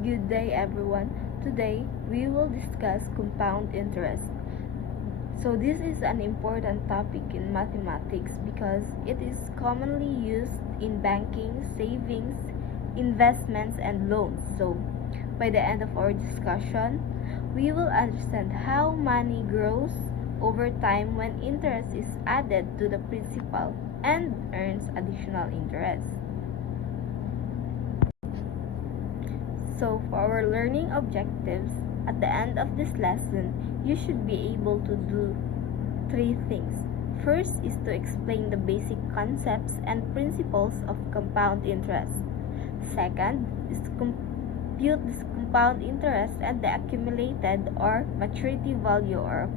Good day, everyone. Today, we will discuss compound interest. So, this is an important topic in mathematics because it is commonly used in banking, savings, investments, and loans. So, by the end of our discussion, we will understand how money grows over time when interest is added to the principal and earns additional interest. So, for our learning objectives, at the end of this lesson, you should be able to do 3 things. First is to explain the basic concepts and principles of compound interest. Second is to compute this compound interest and the accumulated or maturity value of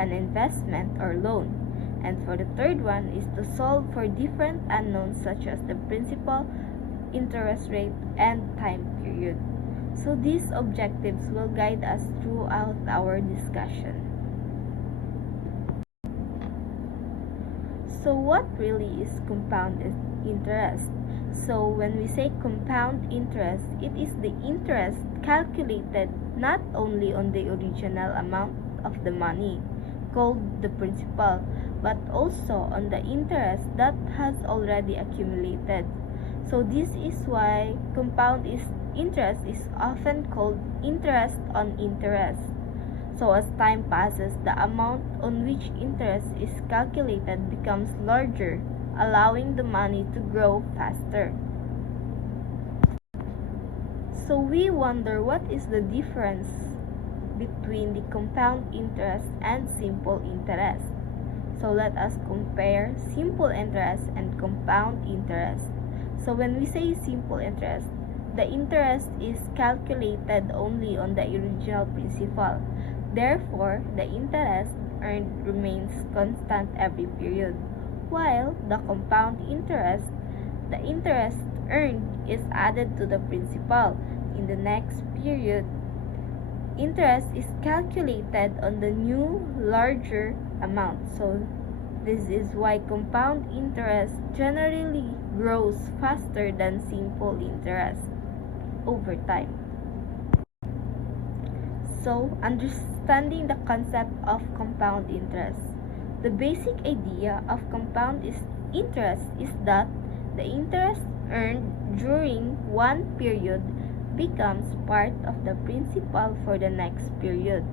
an investment or loan. And for the third one is to solve for different unknowns such as the principal, interest rate, and time period. So these objectives will guide us throughout our discussion. So what really is compound interest? So when we say compound interest, it is the interest calculated not only on the original amount of the money, called the principal, but also on the interest that has already accumulated. So this is why compound interest is often called interest on interest. So as time passes, the amount on which interest is calculated becomes larger, allowing the money to grow faster. So we wonder what is the difference between the compound interest and simple interest. So let us compare simple interest and compound interest. So when we say simple interest, the interest is calculated only on the original principal. Therefore, the interest earned remains constant every period. While the compound interest, the interest earned is added to the principal. In the next period, interest is calculated on the new larger amount. So this is why compound interest generally grows faster than simple interest over time. So, understanding the concept of compound interest. The basic idea of compound interest is that the interest earned during one period becomes part of the principal for the next period.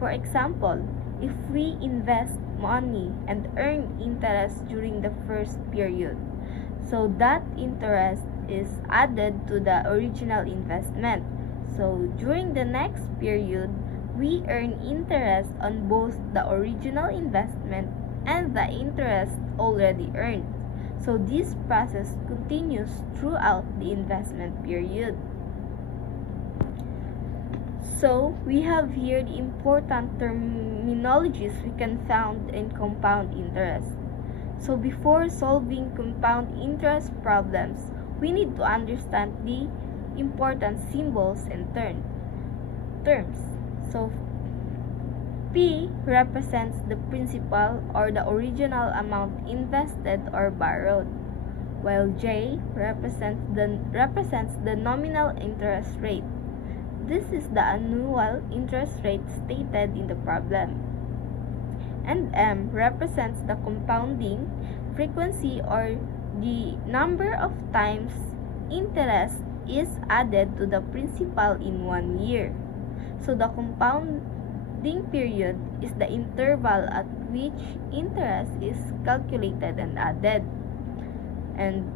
For example, if we invest money and earn interest during the first period, so that interest is added to the original investment. So during the next period, we earn interest on both the original investment and the interest already earned. So this process continues throughout the investment period. So we have here the important terminologies we can find in compound interest. So before solving compound interest problems, we need to understand the important symbols and terms. So P represents the principal or the original amount invested or borrowed, while J represents the nominal interest rate. This is the annual interest rate stated in the problem. And M represents the compounding frequency or the number of times interest is added to the principal in 1 year. So the compounding period is the interval at which interest is calculated and added. And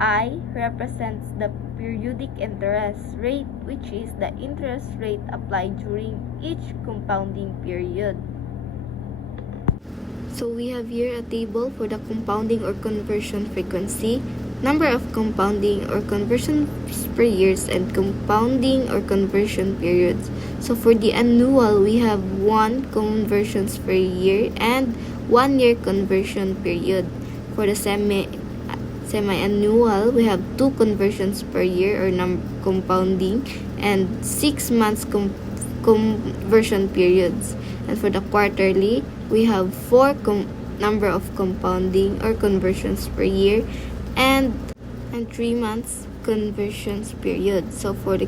I represents the periodic interest rate, which is the interest rate applied during each compounding period. So we have here a table for the compounding or conversion frequency, number of compounding or conversion per years, and compounding or conversion periods. So for the annual, we have 1 conversions per year and 1 year conversion period. For the semi-annual, we have 2 conversions per year or compounding and 6 months conversion periods. And for the quarterly, we have 4 number of compounding or conversions per year and 3 months conversions period. So for the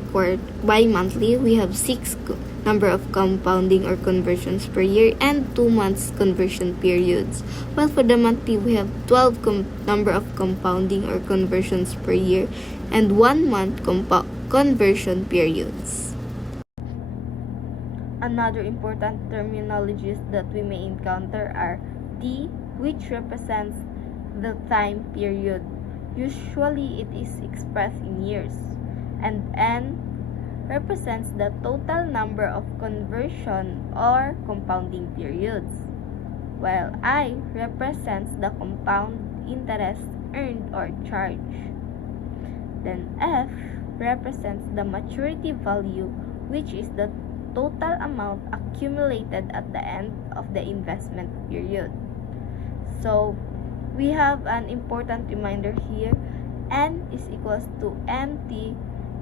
bi-monthly, we have 6 number of compounding or conversions per year and 2 months conversion periods. While for the monthly, we have 12 number of compounding or conversions per year and 1 month conversion periods. Another important terminologies that we may encounter are T, which represents the time period. Usually, it is expressed in years. And N represents the total number of conversion or compounding periods, while I represents the compound interest earned or charged. Then F represents the maturity value, which is the total amount accumulated at the end of the investment period. So, we have an important reminder here. N is equals to MT.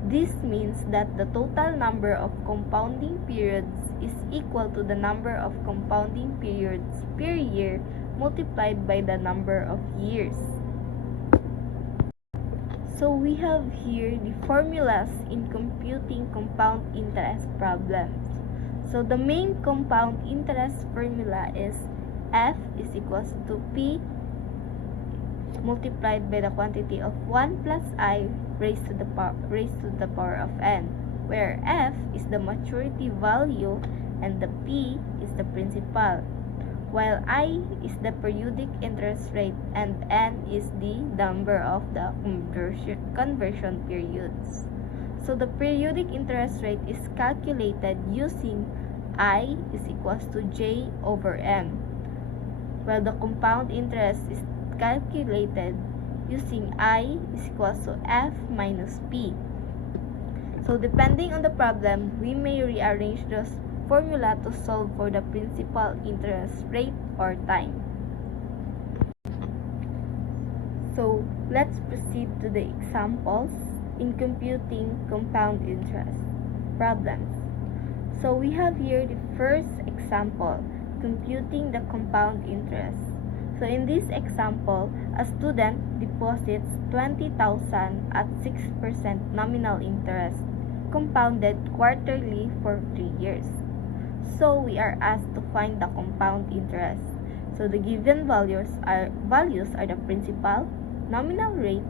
This means that the total number of compounding periods is equal to the number of compounding periods per year multiplied by the number of years. So we have here the formulas in computing compound interest problems. So the main compound interest formula is F is equals to P multiplied by the quantity of 1 plus I raised to the power of n, where F is the maturity value and the P is the principal, while I is the periodic interest rate and n is the number of the conversion periods. So the periodic interest rate is calculated using I is equals to J over M, while the compound interest is calculated using I is equals to F minus P. So depending on the problem, we may rearrange the formula to solve for the principal interest rate or time. So let's proceed to the examples in computing compound interest problems. So we have here the first example, computing the compound interest. So in this example, a student deposits 20,000 at 6% nominal interest, compounded quarterly for 3 years. So we are asked to find the compound interest. So the given values are the principal, nominal rate,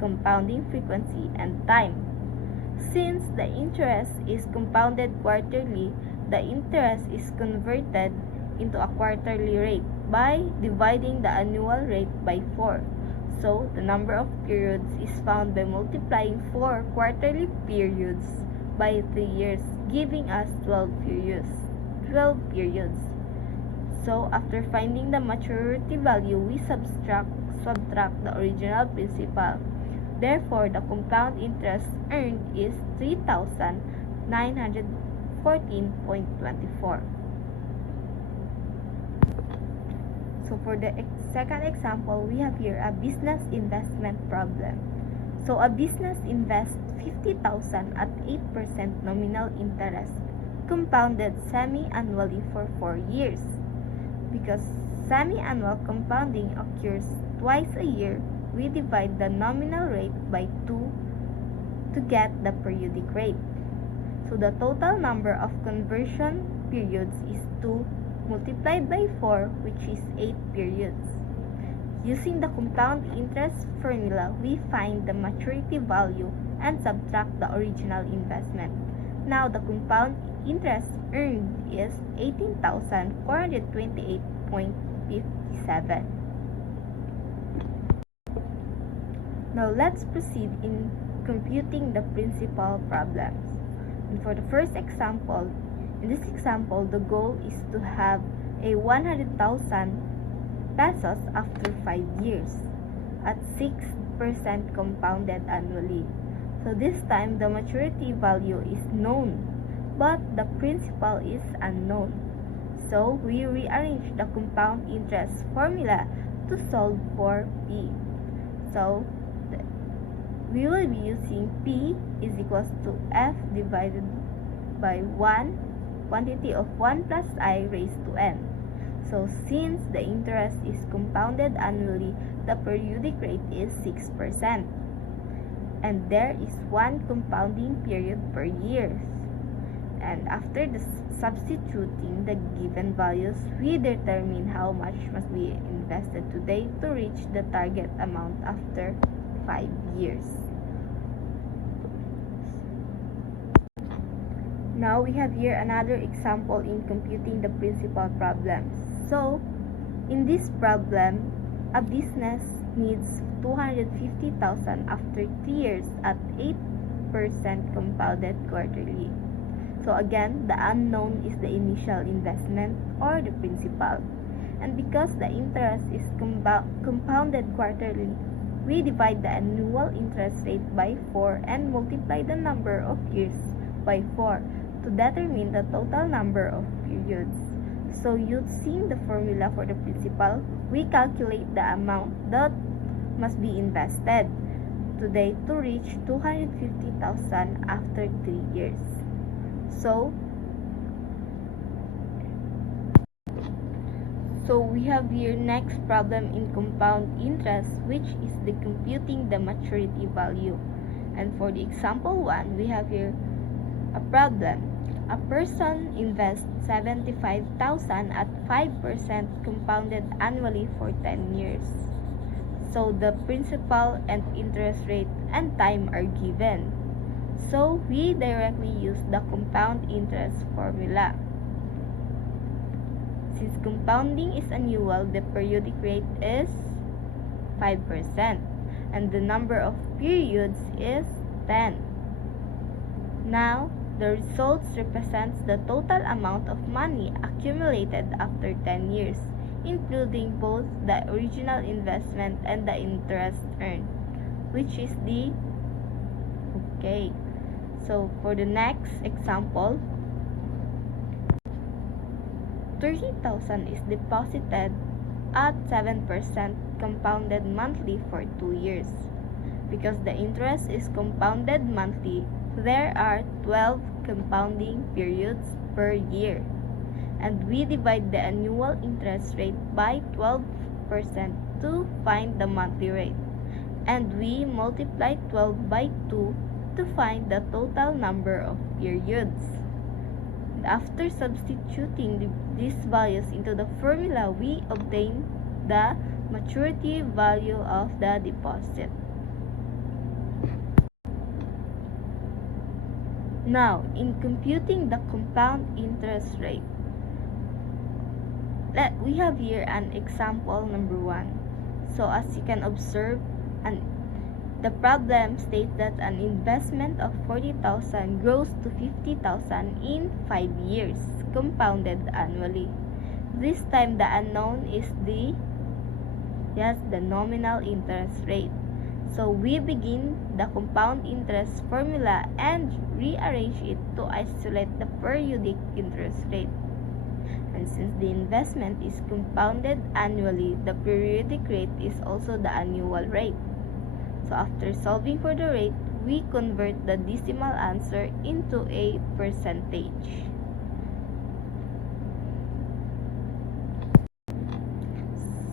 compounding frequency, and time. Since the interest is compounded quarterly, the interest is converted into a quarterly rate by dividing the annual rate by 4. So, the number of periods is found by multiplying 4 quarterly periods by 3 years, giving us 12 periods. So, after finding the maturity value, we subtract the original principal. Therefore, the compound interest earned is 3,914.24. So for the second example, we have here a business investment problem. So a business invests 50,000 at 8% nominal interest, compounded semi-annually for 4 years. Because semi-annual compounding occurs twice a year, we divide the nominal rate by 2 to get the periodic rate. So the total number of conversion periods is 2 multiplied by 4, which is 8 periods. Using the compound interest formula, we find the maturity value and subtract the original investment. Now, the compound interest earned is 18,428.57. Now, let's proceed in computing the principal problems. And for the first example, in this example, the goal is to have a 100,000 pesos after 5 years at 6% compounded annually. So this time, the maturity value is known, but the principal is unknown. So we rearrange the compound interest formula to solve for P. So we will be using P is equals to F divided by 1 quantity of 1 plus I raised to n. So since the interest is compounded annually, the periodic rate is 6%. and there is one compounding period per year. And after substituting the given values, we determine how much must be invested today to reach the target amount after 5 years. Now we have here another example in computing the principal problem. So, in this problem, a business needs 250,000 after 3 years at 8% compounded quarterly. So again, the unknown is the initial investment or the principal. And because the interest is compounded quarterly, we divide the annual interest rate by 4 and multiply the number of years by 4 to determine the total number of periods. So using the formula for the principal, we calculate the amount that must be invested today to reach 250,000 after 3 years. So we have here next problem in compound interest, which is the computing the maturity value. And for the example 1, we have here a problem. A person invests 75,000 at 5% compounded annually for 10 years. So the principal and interest rate and time are given. So we directly use the compound interest formula. Since compounding is annual, the periodic rate is 5% and the number of periods is 10. Now, the results represents the total amount of money accumulated after 10 years, including both the original investment and the interest earned, which is the okay. So for the next example, 30,000 is deposited at 7% compounded monthly for 2 years. Because the interest is compounded monthly, there are 12 compounding periods per year. And we divide the annual interest rate by 12% to find the monthly rate. And we multiply 12 by 2 to find the total number of periods. And after substituting these values into the formula, we obtain the maturity value of the deposit. Now, in computing the compound interest rate, we have here an example number 1. So as you can observe, the problem states that an investment of 40,000 grows to 50,000 in 5 years, compounded annually. This time the unknown is the nominal interest rate. So we begin the compound interest formula and rearrange it to isolate the periodic interest rate. And since the investment is compounded annually, the periodic rate is also the annual rate. So after solving for the rate, we convert the decimal answer into a percentage.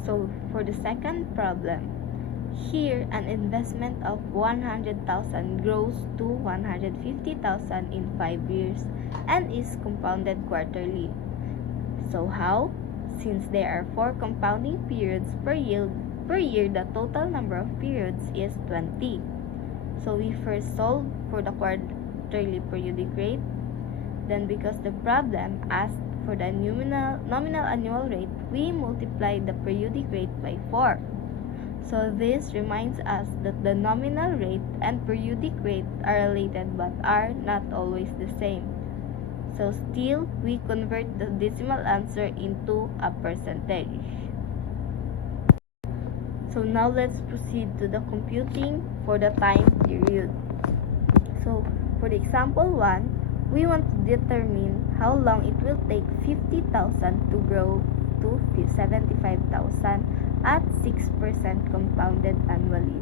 So for the second problem, here an investment of 100,000 grows to 150,000 in 5 years and is compounded quarterly. So how? Since there are 4 compounding periods per year, the total number of periods is 20. So we first solve for the quarterly periodic rate. Then because the problem asked for the nominal annual rate, we multiply the periodic rate by 4. So this reminds us that the nominal rate and periodic rate are related but are not always the same. So still, we convert the decimal answer into a percentage. So now let's proceed to the computing for the time period. So for the example 1, we want to determine how long it will take 50,000 to grow to 75,000 at 6% compounded annually.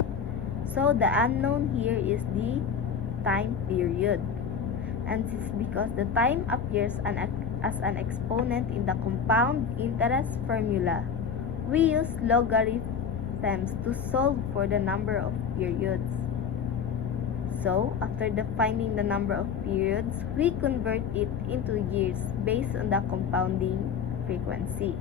So the unknown here is the time period. And this is because the time appears as an exponent in the compound interest formula, we use logarithms to solve for the number of periods. So, after defining the number of periods, we convert it into years based on the compounding frequency.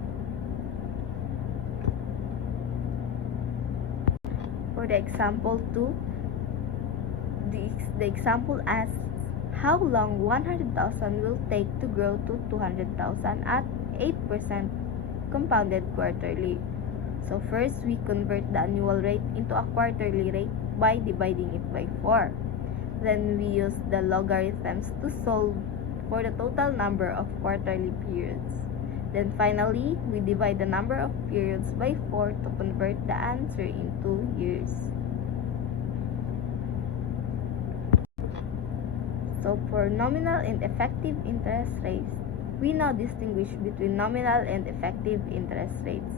For the example 2, the example asks how long 100,000 will take to grow to 200,000 at 8% compounded quarterly. So first, we convert the annual rate into a quarterly rate by dividing it by 4. Then we use the logarithms to solve for the total number of quarterly periods. Then finally, we divide the number of periods by 4 to convert the answer into years. So for nominal and effective interest rates, we now distinguish between nominal and effective interest rates.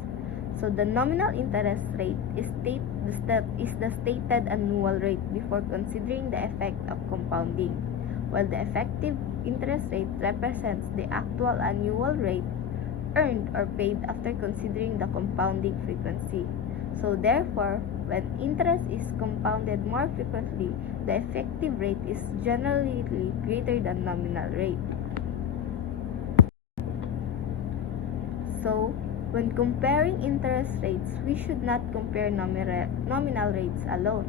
So the nominal interest rate is the stated annual rate before considering the effect of compounding, while the effective interest rate represents the actual annual rate earned or paid after considering the compounding frequency. So therefore, when interest is compounded more frequently, the effective rate is generally greater than nominal rate. So, when comparing interest rates, we should not compare nominal rates alone.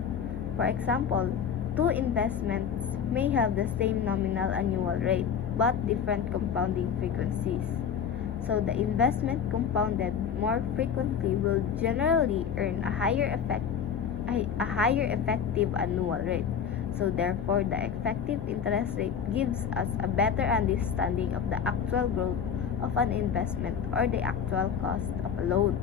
For example, two investments may have the same nominal annual rate but different compounding frequencies. So the investment compounded more frequently will generally earn a higher effective annual rate. So therefore, the effective interest rate gives us a better understanding of the actual growth of an investment or the actual cost of a loan.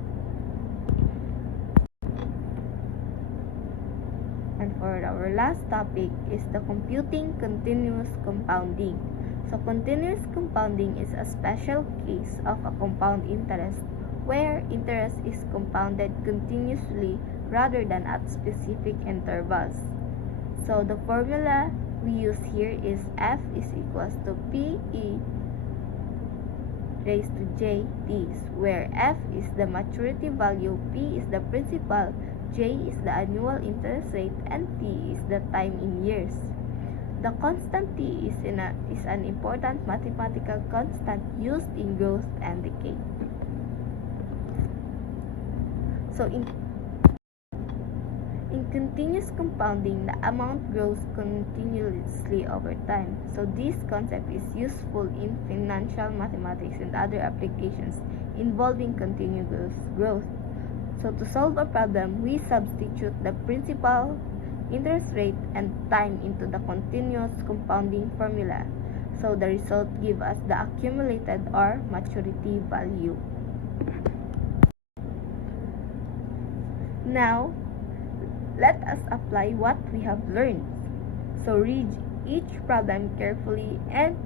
And for our last topic is the computing continuous compounding. So continuous compounding is a special case of a compound interest where interest is compounded continuously rather than at specific intervals. So the formula we use here is F is equals to PE raised to JT, where F is the maturity value, P is the principal, J is the annual interest rate, and T is the time in years. The constant T is an important mathematical constant used in growth and decay. So in continuous compounding, the amount grows continuously over time. So this concept is useful in financial mathematics and other applications involving continuous growth. So to solve a problem, we substitute the principal, interest rate, and time into the continuous compounding formula. So the result gives us the accumulated or maturity value. Now, let us apply what we have learned. So read each problem carefully and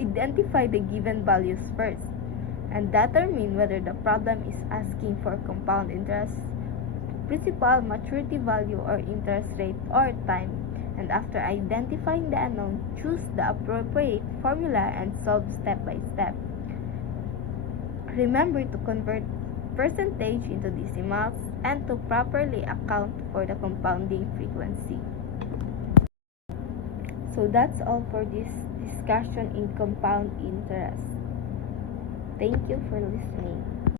identify the given values first, and determine whether the problem is asking for compound interest, principal, maturity value, or interest rate, or time. And after identifying the unknown, choose the appropriate formula and solve step by step. Remember to convert percentage into decimals and to properly account for the compounding frequency. So that's all for this discussion in compound interest. Thank you for listening.